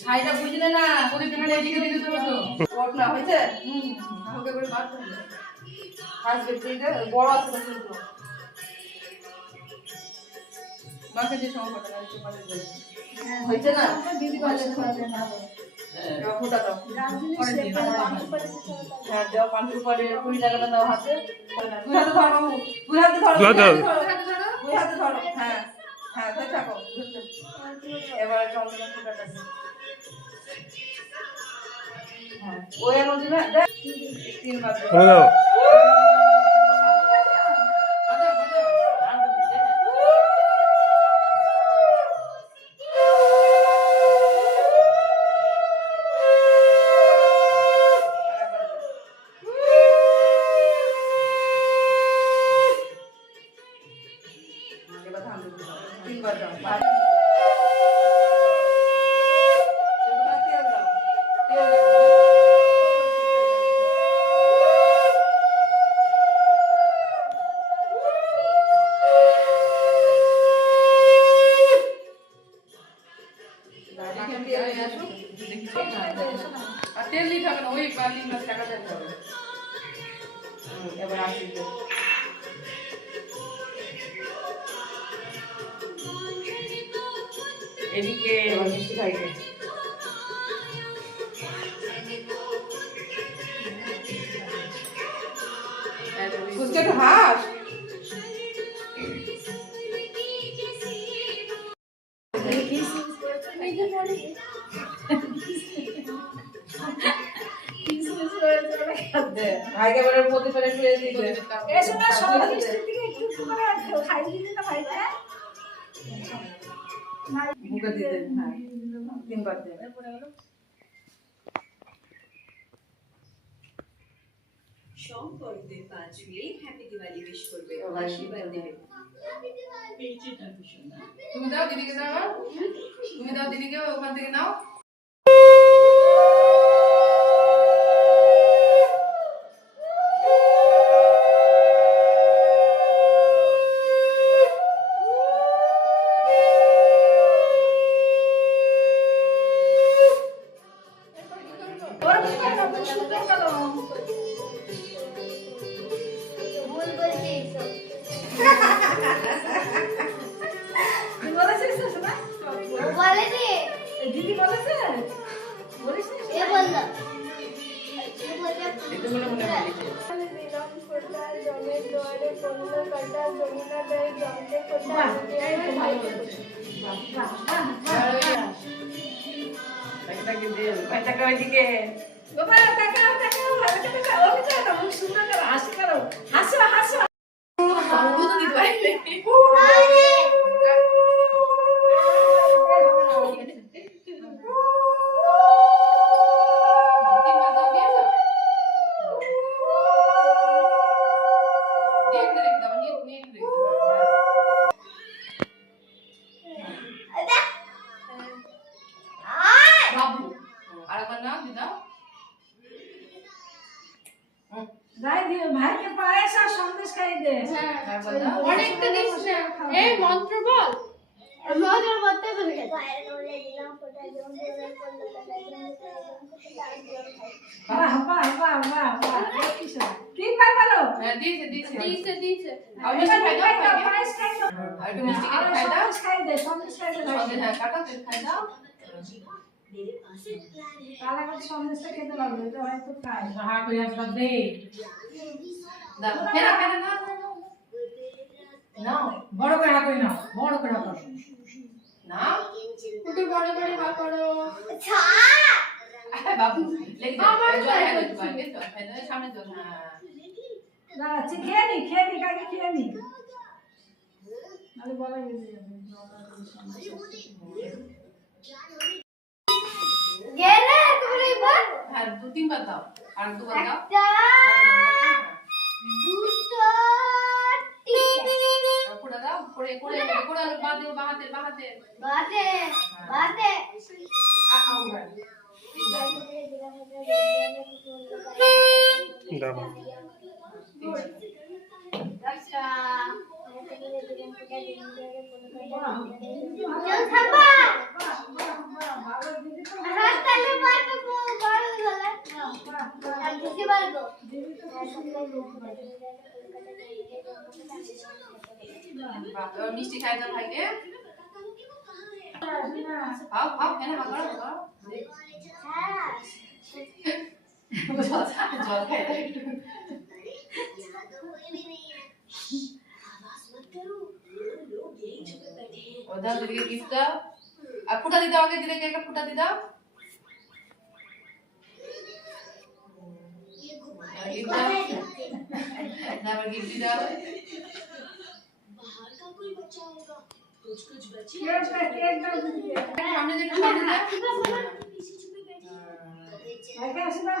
শাড়িটা বুঝলে না। প্রদীপ এখানে এদিকে দিকে তো। কট হয়েছে? হুম করে বাদ বড় আছে যে সংকটটা হয়েছে না? দিদি না হাতে। দুই হাতে ধরো। দুই হাতে ধরো। দুই হাতে ধরো। হ্যাঁ হ্যাঁ ধরে থাকো এবার দিই। হ্যাঁ ওই অনুযায়ী না হুম, এবার আসি তো। এদিকে এবার মিষ্টি দিকে একটু একটু করে খাই না ভাই হ্যাঁ? মুখে দিতে হ্যাঁ। তিনবার দে সম্পর্কদের পা ছুঁয়ে হ্যাপি দিওয়ালি উইশ করবে। আশীর্বাদ দেবে। তুমি দাও দিদিকে দাও। তুমি দাও দিদিকে ওখান থেকে নাও। বলেছে? বলিস তাকাও তাকাও ভালো করে তাকাও করো হাসো হাসো। পায়েস আর সন্দেশ খাই দে অনেকটা দিস না এই মন্ত্র বল হবে বাহ বাহ বাহ বাহ বাহ কি পাই বলো হ্যাঁ দিয়েছে দিয়েছে দিয়েছে দিয়েছে আর মিষ্টি খাই দাও দাও, দাও। দাও সন্দেশ দে সন্দেশ খাই দে সঙ্গে হ্যাঁ কাটা তেল খাই দাও তাহলে সন্দেশটা খেতে পারবে এটা হয়তো খাই বাহা করে একবার দে। দাও ফেরা ফেরা নাও নাও বড় করে হা করে নাও বড় করে হা করো। নাও একটু বড় করে হা বাবু লেগে যাও সামনে হ্যাঁ। না আচ্ছা খেয়ে নি খেয়ে নি কাকে খেয়ে নি। বলা বেরিয়ে একটা দুটো পুরো দাও করে করে করে বাদে বাহাতে বাহাতে আর আউবার তিনবার দাও একটা চল থাকবা রাস্তায় পারবে বড় হয়ে গেলে আর দিতে পারব মিষ্টি খাই দাও ভাইকে। খাও জল খাই একটু। দাও আর ফুটা দিতে আমাকে দিদিকে একটা ফুটা দিয়ে দাও আর gift দাও। দাও, আবার gift দিয়ে দাও কেকটা কেকটা দিদি সামনে দিয়ে একটু সামনে দাও ভাইকে আশীর্বাদ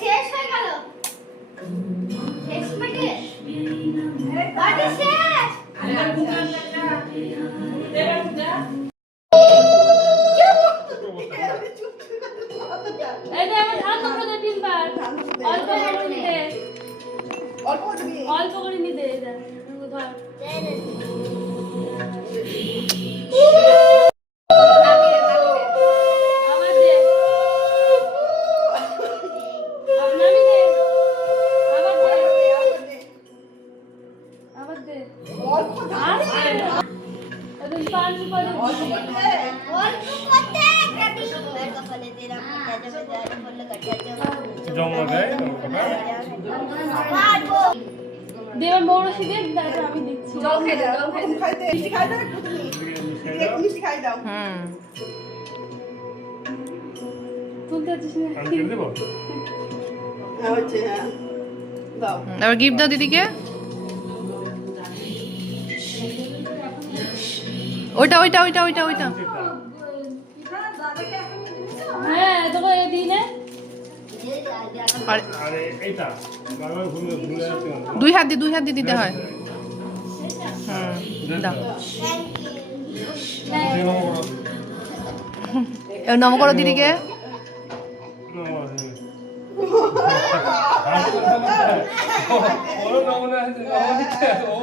শেষ হয়ে গেল। শেষ মিনিট শেষ? অল্প করে নিতে অল্প করে নিতে ধর। পারব দেবার মৌরসি দে তারপর আমি দিচ্ছি। জল খাই দাও জল খাই দাও। মিষ্টি খাই দাও একটু তুমি। মিষ্টি খাই দাও। হুম। তুলতে পারছিস না? আমি দেবো? হ্যাঁ হচ্ছে হ্যাঁ। দাও। এবার গিফট দাও দিদিকে। ওইটা ওইটা ওইটা ওইটা ওইটা। হ্যাঁ তোকে এই দিই না? দুই হাত দিয়ে দুই হাত দিয়ে দিতে হয় নম করো দিদিকে ও